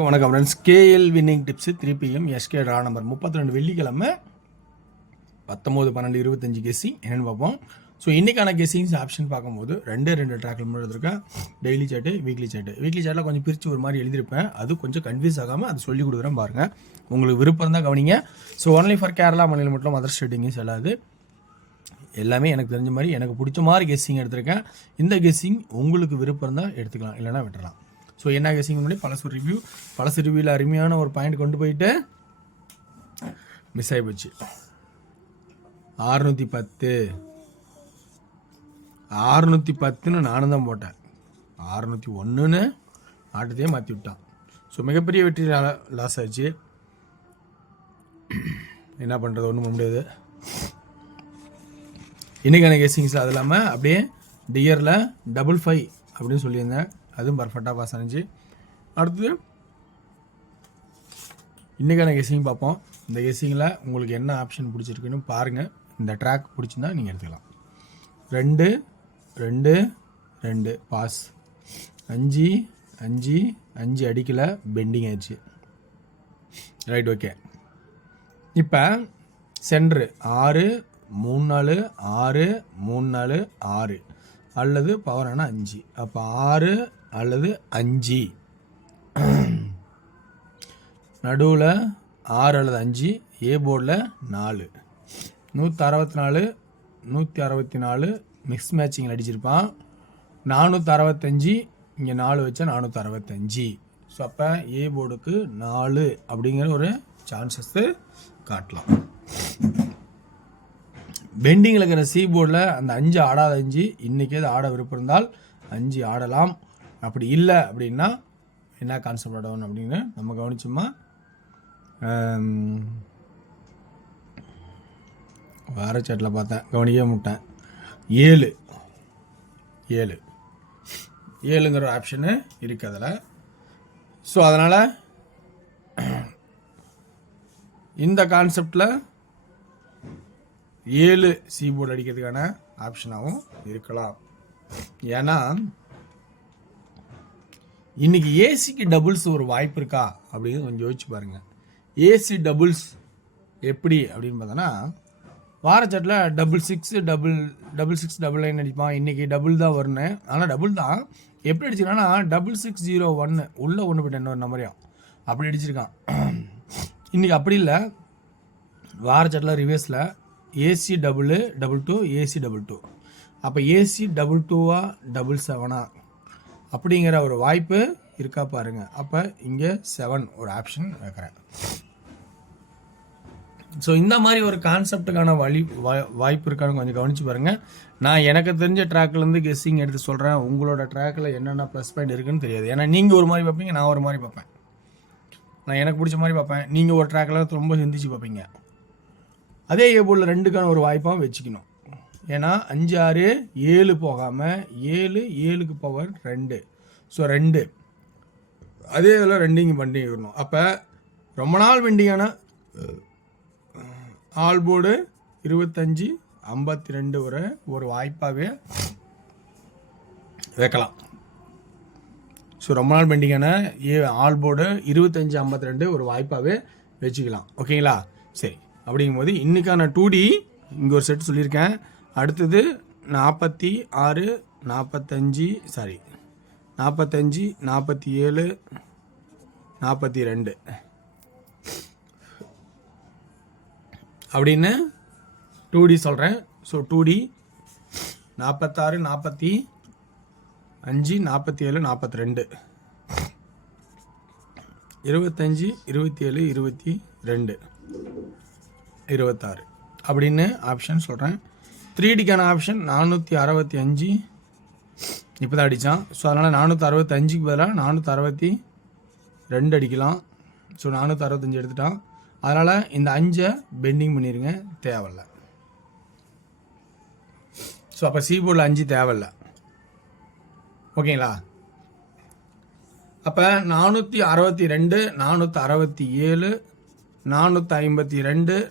வணக்கம் friends. KL winning tips 3 PM SK draw number 32 வெள்ளிக்கிழமை 19/12/25 guessing என்னென்னு பார்ப்போம். ஸோ இன்றைக்கான கெஸ்ஸிங்ஸ் ஆப்ஷன் பார்க்கும்போது ரெண்டு ட்ராக்கில் மட்டும் இருக்கேன். டெய்லி சார்ட்டு, வீக்லி சார்ட்டில் கொஞ்சம் பிரித்து ஒரு மாதிரி எழுதியிருப்பேன். அது கொஞ்சம் கன்ஃபியூஸ் ஆகாமல் அது சொல்லிக் கொடுக்குறேன் பாருங்கள். உங்களுக்கு விருப்பம் தான் கவனிங்க. ஸோ ஒன்லி ஃபார் கேரளா மாநிலம் மட்டும் அதர் ஸ்டேட்டிங்கும் செல்லாது. எல்லாமே எனக்கு தெரிஞ்ச மாதிரி எனக்கு பிடிச்ச மாதிரி கெஸ்ஸிங் எடுத்திருக்கேன். இந்த கெஸ்ஸிங் உங்களுக்கு விருப்பம் தான் எடுத்துக்கலாம், இல்லைனா விட்டுறலாம். ஸோ என்ன கெஸ்ஸிங் முன்னாடி பழசு ரிவ்யூவில் அருமையான ஒரு பாயிண்ட் கொண்டு போயிட்டு மிஸ் ஆகி போச்சு. 610 நானும் தான் போட்டேன். 601 ஆட்டத்தையே மாற்றி விட்டான். ஸோ மிகப்பெரிய வெற்றி லாஸ் ஆச்சு. என்ன பண்ணுறது, ஒன்றும் பண்ண முடியாது. இன்றைக்கான கெஸ்ஸிங்ஸில் அது இல்லாமல் அப்படியே டியரில் 55 அப்படின்னு சொல்லியிருந்தேன். அதுவும் பர்ஃபெக்டாக பாஸ் ஆனிச்சு. அடுத்தது இன்றைக்கான கெஸ்ஸிங் பார்ப்போம். இந்த கெஸ்ஸிங்கில் உங்களுக்கு என்ன ஆப்ஷன் பிடிச்சிருக்குன்னு பாருங்கள். இந்த ட்ராக் பிடிச்சிருந்தா நீங்கள் எடுத்துக்கலாம். 2 2 2 பாஸ். 5 5 5 அடிக்கலை, பெண்டிங் ஆயிடுச்சு. Right, okay. இப்போ சென்ட்ரு 6 3 4 6 3 4 6 அல்லது பவரான 5. அப்போ 6 அல்லது 5. நடுவில் 6 அல்லது 5. ஏ போர்டில் 4. 164 164 மிக்ஸ் மேட்சிங்கில் அடிச்சிருப்பான். 465 இங்கே 4 வச்சா 465. ஸோ அப்போ ஏ போர்டுக்கு 4 அப்படிங்கிற ஒரு சான்சஸ்ஸு காட்டலாம். பெண்டிங்கில் இருக்கிற சி போர்டில் அந்த 5 ஆடாத 5 இன்றைக்கி அது ஆட விருப்பம் இருந்தால் 5 ஆடலாம். அப்படி இல்லை அப்படின்னா என்ன கான்செப்ட் ஆடணும் அப்படின்னு நம்ம கவனிச்சோமா. வேறு சேட்டில் பார்த்தேன், கவனிக்க முட்டேன். 7ங்கிற ஒரு ஆப்ஷனு இருக்குது அதில். ஸோ அதனால் இந்த கான்செப்டில் 7 சி போர்டு அடிக்கிறதுக்கான ஆப்ஷனாகவும் இருக்கலாம். ஏன்னா இன்னைக்கு ஏசிக்கு டபுள்ஸ் ஒரு வாய்ப்பு இருக்கா அப்படின்னு கொஞ்சம் யோசிச்சு பாருங்க. ஏசி டபுள்ஸ் எப்படி அப்படின்னு பார்த்தோன்னா, வாரச்சாட்டில் 66 9 அடிப்பான். இன்னைக்கு டபுள் தான் வரணும். ஆனால் டபுள் தான் எப்படி அடிச்சிருக்கான்னா 6601 உள்ள 1 போய்ட்டு இன்னொரு நம்பரையும் அப்படி அடிச்சிருக்கான். இன்னைக்கு அப்படி இல்லை. வாரச்சாட்டில் ரிவர்ஸில் ஏசி டபுள் 2 ஏசி 2. அப்போ ஏசி 2 7 அப்படிங்கிற ஒரு வாய்ப்பு இருக்கா பாருங்க. அப்போ இங்கே 7 ஒரு ஆப்ஷன் வைக்கிறேன். ஸோ இந்த மாதிரி ஒரு கான்செப்டுக்கான வாய்ப்பு இருக்கான்னு கொஞ்சம் கவனிச்சு பாருங்கள். நான் எனக்கு தெரிஞ்ச ட்ராக்லேருந்து கெஸ்ஸிங் எடுத்து சொல்கிறேன். உங்களோட ட்ராக்கில் என்னென்ன ப்ளஸ் பாயிண்ட் இருக்குன்னு தெரியாது. ஏன்னா நீங்கள் ஒரு மாதிரி பார்ப்பீங்க, நான் ஒரு மாதிரி பார்ப்பேன். நான் எனக்கு பிடிச்ச மாதிரி பார்ப்பேன், நீங்கள் ஒரு ட்ராக்கில் ரொம்ப சிந்திச்சு பார்ப்பீங்க. அதே ஏ போர்டில் 2க்கான ஒரு வாய்ப்பாகவும் வச்சுக்கணும். ஏன்னா 5 6 7 போகாமல் 7 பவர் 2. ஸோ 2 அதே இதில் 2 இங்கே பண்ணி வரணும். அப்போ ரொம்ப நாள் பெண்டிங்கான ஆல் போர்டு 25 52 ஒரு வாய்ப்பாகவே வைக்கலாம். ஸோ ரொம்ப நாள் பெண்டிங்கான ஆல் போர்டு 25 52 ஒரு வாய்ப்பாகவே வச்சுக்கலாம். ஓகேங்களா? சரி, அப்படிங்கும்போது இன்றைக்கான 2D இங்கே ஒரு செட் சொல்லியிருக்கேன். அடுத்தது 46 45 47 42 அப்படின்னு 2D சொல்கிறேன். ஸோ 2D 46 45 47 42 25 27 22 26 அப்படின்னு ஆப்ஷன் சொல்கிறேன். 3Dக்கான ஆப்ஷன் 465 இப்போ தான் அடித்தான். ஸோ அதனால் 465க்கு பதிலாக 462 அடிக்கலாம். ஸோ 465 எடுத்துட்டான். அதனால் இந்த 5 பெண்டிங் பண்ணிடுங்க, தேவையில்லை. ஸோ அப்போ சி போர்டில் 5 தேவையில்லை. ஓகேங்களா? அப்போ 462 467 452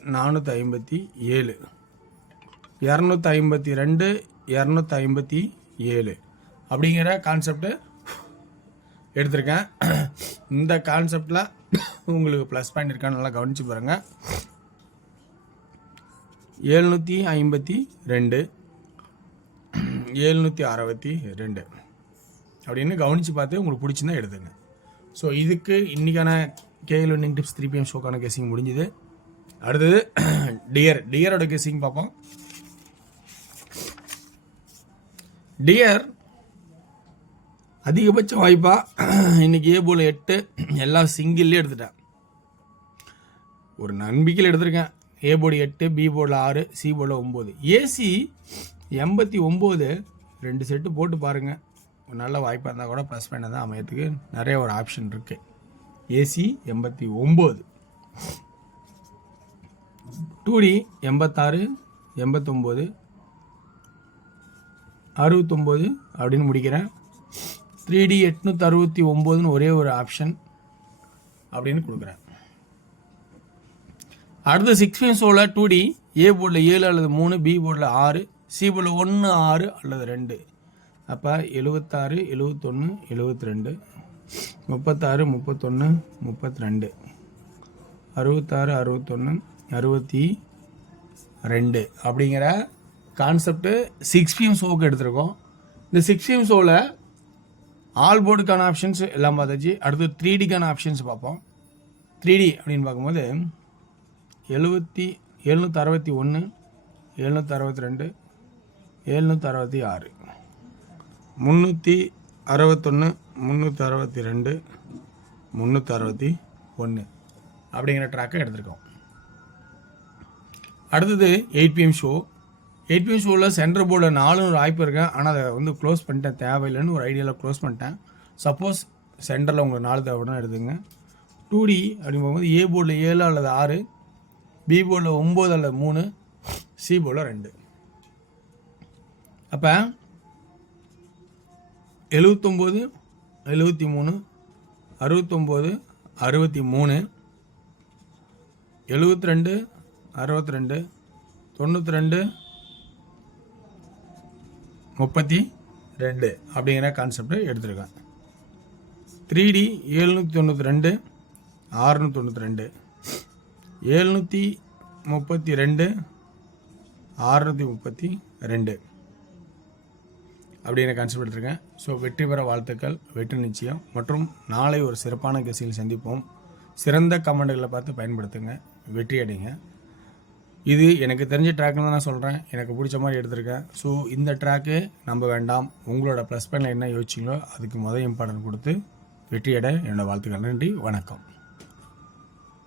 457 252 257 அப்படிங்கிற கான்செப்ட் எடுத்திருக்கேன். இந்த கான்செப்டில் உங்களுக்கு ப்ளஸ் பாயிண்ட் இருக்கான்னு நல்லா கவனித்து பாருங்கள். 752 762 அப்படின்னு கவனித்து பார்த்து உங்களுக்கு பிடிச்சிருந்தா எடுத்துங்க. ஸோ இதுக்கு இன்றைக்கான கேஎல் வின்னிங் டிப்ஸ் 3 PM ஷோக்கான கெஸிங் முடிஞ்சுது. அடுத்தது டியரோட கெஸிங் பார்ப்போம். டியர் அதிகபட்ச வாய்ப்பா இன்னைக்கு ஏ போல் 8 எல்லாம் சிங்கிள்லேயே எடுத்துட்டேன். ஒரு நம்பிக்கையில் எடுத்திருக்கேன். ஏ போர்டு 8, பி போர்டில் 6, சி போர்டில் 9, ஏசி 89. 2 செட்டு போட்டு பாருங்கள். ஒரு நல்ல வாய்ப்பாக இருந்தால் கூட ப்ளஸ் பாயிண்ட் தான் அமையத்துக்கு நிறைய ஒரு ஆப்ஷன் இருக்குது. ஏசி 89, 2D 86, 89, 69 அப்படின்னு முடிக்கிறேன். 3D 869 ஒரே ஒரு ஆப்ஷன் அப்படின்னு கொடுக்குறேன். அடுத்து 6 PM ஷோவில் 2D ஏ போர்டில் 7 அல்லது 3, பி போர்டில் 6, சி போர்டில் 1, 6 அல்லது 2. அப்போ 76, 71, 72, 36, 31, 32, 66, 61, 62 அப்படிங்கிற கான்செப்டு 6 PM ஷோவுக்கு எடுத்திருக்கோம். இந்த 6 PM ஷோவில் ஆல் போர்டுக்கான ஆப்ஷன்ஸ் எல்லாம் பார்த்தாச்சு. அடுத்து 3Dக்கான ஆப்ஷன்ஸ் பார்ப்போம். 3D அப்படின்னு பார்க்கும்போது 761, 762, 766, 361, 362, 361 அப்படிங்கிற ட்ராக்கை எடுத்திருக்கோம். அடுத்தது 8 PM ஷோ. 8 PM ஷோவில் சென்டர் போர்டில் 4 வாய்ப்பு இருக்கேன். ஆனால் அதை வந்து க்ளோஸ் பண்ணிட்டேன், தேவையில்லைன்னு ஒரு ஐடியாவில் க்ளோஸ் பண்ணிட்டேன். சப்போஸ் சென்டரில் உங்களுக்கு 4 தேவைன்னா எடுத்துங்க. 2D அப்படின்னு போகும்போது ஏ போர்டில் 7 அல்லது 6, பி போர்டில் 9 அல்லது 3, சி போர்டில் 2. அப்போ 79, 73, 69, 63, 72, 62, 92, 32 அப்படிங்கிற கான்செப்டை எடுத்திருக்கேன். 3D 792, 692, 732, 632 அப்படிங்கிற கான்செப்ட் எடுத்திருக்கேன். ஸோ வெற்றி பெற வாழ்த்துக்கள், வெற்றி நிச்சயம். மற்றும் நாளை ஒரு சிறப்பான கெஸில் சந்திப்போம். சிறந்த கமெண்ட்களை பார்த்து பயன்படுத்துங்க, வெற்றி அடைங்க. இது எனக்கு தெரிஞ்ச ட்ராக்னு தான் நான் சொல்கிறேன், எனக்கு பிடிச்ச மாதிரி எடுத்திருக்கேன். ஸோ இந்த ட்ராக்கு நம்ப வேண்டாம். உங்களோட ப்ளஸ் பாயிண்டில் என்ன யோசிச்சிங்களோ அதுக்கு இம்பார்ட்டன்ட் கொடுத்து வெற்றி அடை என்னோடய வாழ்த்துக்கள். நன்றி, வணக்கம்.